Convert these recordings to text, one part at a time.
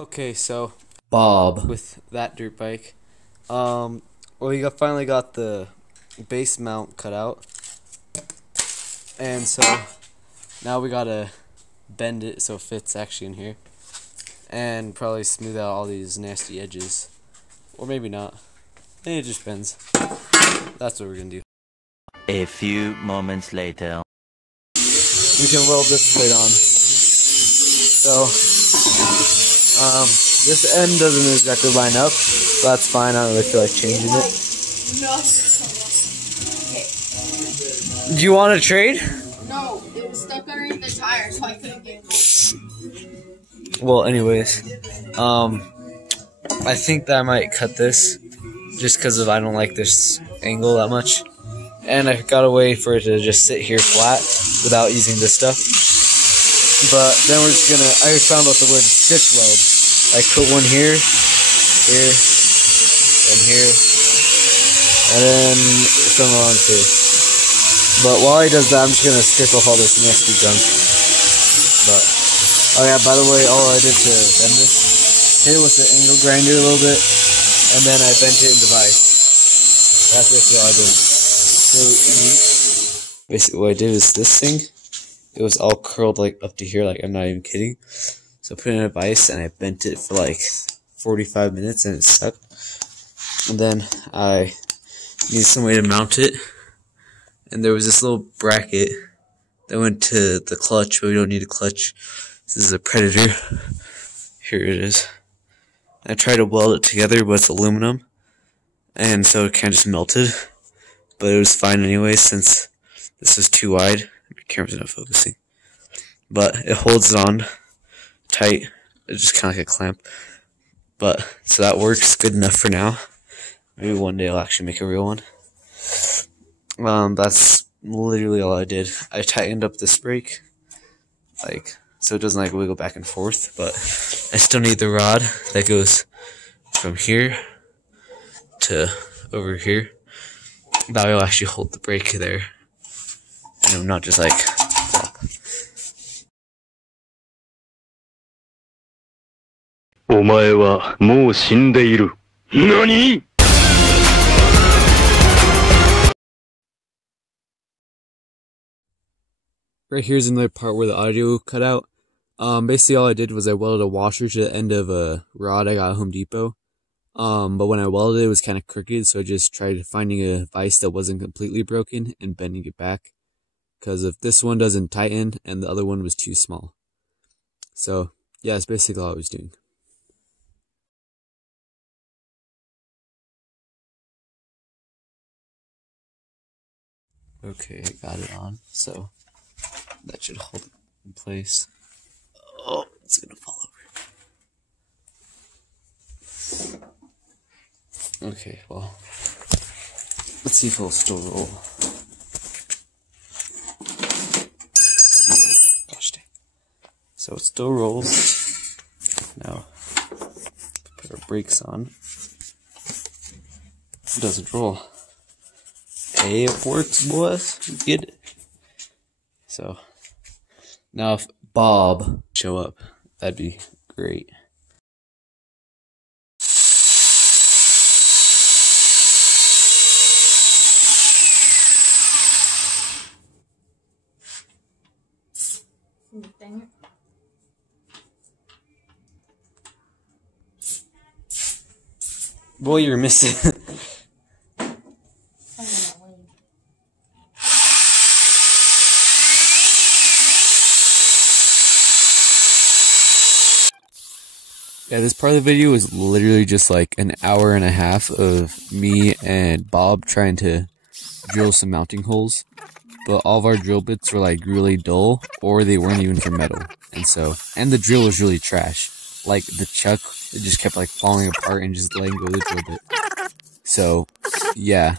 Okay, so Bob. with that dirt bike, we finally got the base mount cut out, and so now we gotta bend it so it fits actually in here, and probably smooth out all these nasty edges, or maybe not. Maybe it just bends. That's what we're gonna do. A few moments later. We can weld this plate on. So, this end doesn't exactly line up, but that's fine. I don't really feel like changing it. Do you want to trade? No, it was stuck underneath the tire, so I couldn't get it. Well, anyways, I think that I might cut this just because I don't like this angle that much. And I got a way for it to just sit here flat without using this stuff. But then we're just gonna, I found out the word stitch weld. Like put one here, here, and here, and then some along too. But while he does that, I'm just gonna strip off all this nasty junk. But, oh yeah, by the way, all I did to bend this, hit it with the angle grinder a little bit, and then I bent it in the vise. That's basically all I did. So basically what I did is this thing, it was all curled like up to here, like I'm not even kidding. So I put it in a vise and I bent it for like 45 minutes and it stuck. And then I needed some way to mount it. And there was this little bracket that went to the clutch, but we don't need a clutch. This is a Predator. Here it is. I tried to weld it together, but it's aluminum. And so it kind of just melted. But it was fine anyway since this is too wide. My camera's not focusing. But it holds it on tight. It's just kind of like a clamp. But, so that works good enough for now. Maybe one day I'll actually make a real one. That's literally all I did. I tightened up this brake, like, so it doesn't like wiggle back and forth, but I still need the rod that goes from here to over here. That will actually hold the brake there, and I'm not just like flop. Omae wa mou shindeiru. Nani? Right here's another part where the audio cut out. Basically all I did was I welded a washer to the end of a rod I got at Home Depot. But when I welded it, it was kind of crooked, so I just tried finding a vise that wasn't completely broken and bending it back. Because if this one doesn't tighten, and the other one was too small. So, yeah, that's basically all I was doing. Okay, I got it on, so that should hold it in place. Oh, it's gonna fall over. Okay, well, let's see if it'll still roll. Gosh dang. So it still rolls. Now, put our brakes on. It doesn't roll. Hey, it works, boys. Get it. So, now if Bob show up, that'd be great. Dang it. Boy, you're missing. Yeah, this part of the video is literally just like an hour and a half of me and Bob trying to drill some mounting holes. But all of our drill bits were like really dull, or they weren't even for metal. And the drill was really trash. Like the chuck, it just kept like falling apart and just letting go of the drill bit. So, yeah.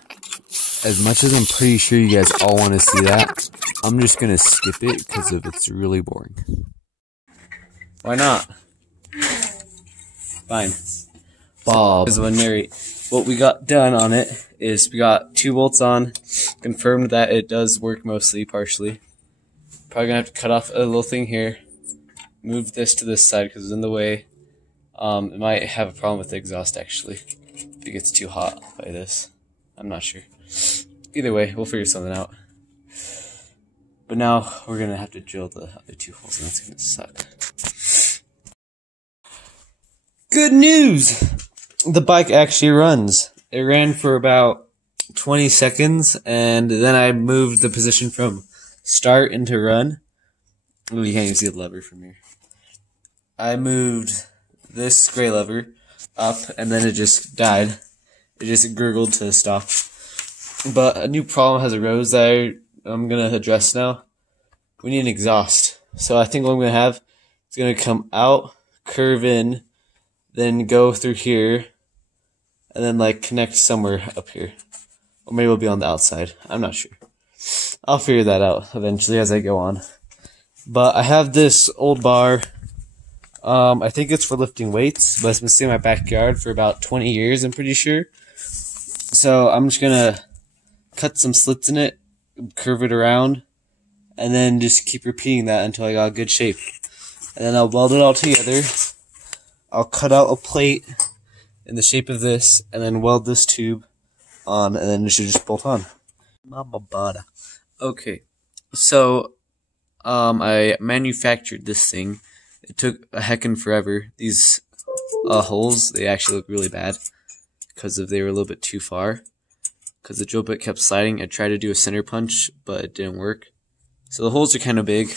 As much as I'm pretty sure you guys all want to see that, I'm just gonna skip it because it's really boring. Why not? Fine. Bob is one narrate. What we got done on it is we got 2 bolts on, confirmed that it does work mostly, partially. Probably gonna have to cut off a little thing here, move this to this side because it's in the way. It might have a problem with the exhaust actually, if it gets too hot by this. I'm not sure. Either way, we'll figure something out. But now we're gonna have to drill the other 2 holes, and that's gonna suck. Good news! The bike actually runs. It ran for about 20 seconds, and then I moved the position from start into run. Oh, you can't even see the lever from here. I moved this gray lever up, and then it just died. It just gurgled to stop. But a new problem has arose that I'm going to address now. We need an exhaust. So I think what I'm going to have is going to come out, curve in, then go through here, and then like connect somewhere up here. Or maybe it'll be on the outside. I'm not sure. I'll figure that out eventually as I go on. But I have this old bar. I think it's for lifting weights, but it's been sitting in my backyard for about 20 years, I'm pretty sure. So I'm just going to cut some slits in it, curve it around, and then just keep repeating that until I got a good shape. And then I'll weld it all together. I'll cut out a plate in the shape of this, and then weld this tube on, and then it should just bolt on. Okay, so I manufactured this thing. It took a heckin' forever. These holes, they actually look really bad because they were a little bit too far. Because the drill bit kept sliding. I tried to do a center punch, but it didn't work. So the holes are kind of big.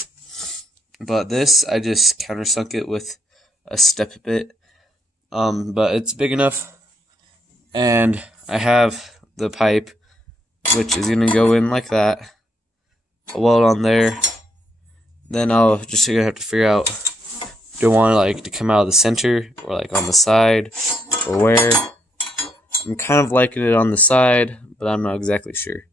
But this, I just countersunk it with a step bit. But it's big enough. And I have the pipe, which is going to go in like that. A weld on there. Then I'll just gonna have to figure out, do I want it like to come out of the center or like on the side or where. I'm kind of liking it on the side, but I'm not exactly sure.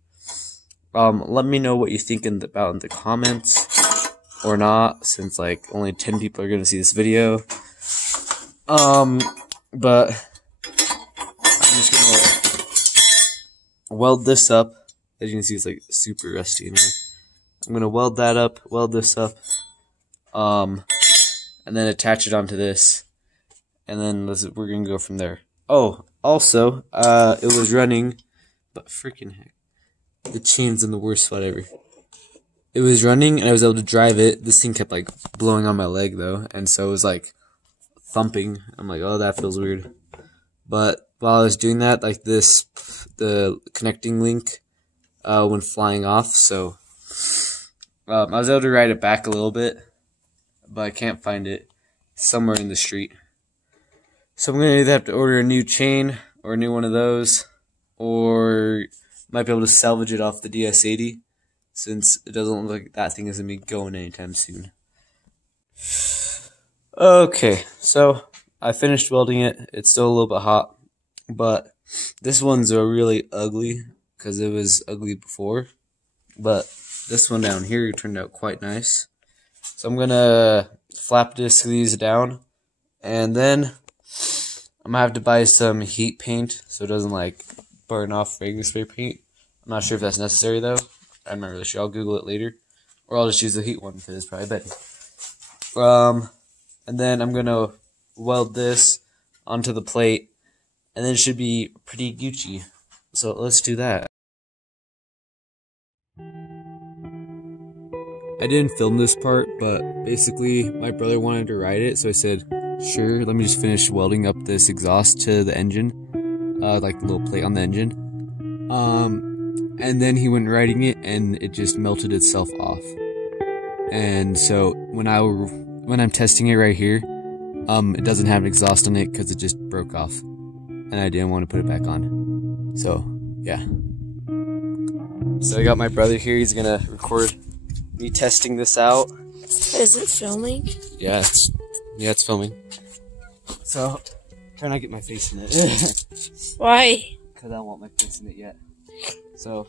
Let me know what you think about in the comments or not, since like only 10 people are gonna see this video. But I'm just gonna weld this up. As you can see, it's like super rusty in here. I'm gonna weld that up, weld this up, and then attach it onto this, and then we're gonna go from there. Oh, also, it was running, but freaking heck, the chain's in the worst spot ever. It was running, and I was able to drive it. This thing kept like blowing on my leg though, and so it was like thumping. I'm like, oh, that feels weird. But while I was doing that, like the connecting link went flying off, so. I was able to ride it back a little bit, but I can't find it somewhere in the street. So I'm going to either have to order a new chain or a new one of those, or might be able to salvage it off the DS80, since it doesn't look like that thing is going to be going anytime soon. Okay, so I finished welding it. It's still a little bit hot, but this one's really ugly because it was ugly before, but this one down here turned out quite nice. So I'm gonna flap disc these down, and then I'm gonna have to buy some heat paint so it doesn't like burn off regular spray paint. I'm not sure if that's necessary though. I'm not really sure. I'll Google it later, or I'll just use the heat one because it's probably better. And then I'm gonna weld this onto the plate, and then it should be pretty Gucci. So let's do that. I didn't film this part, but basically my brother wanted to ride it, so I said, sure, let me just finish welding up this exhaust to the engine, like the little plate on the engine. And then he went riding it, and it just melted itself off. And so when I'm testing it right here, it doesn't have an exhaust on it because it just broke off, and I didn't want to put it back on. So yeah. So I got my brother here. He's gonna record me testing this out. Is it filming? Yeah, it's filming. So, try not to get my face in it. Why? Because I don't want my face in it yet. So,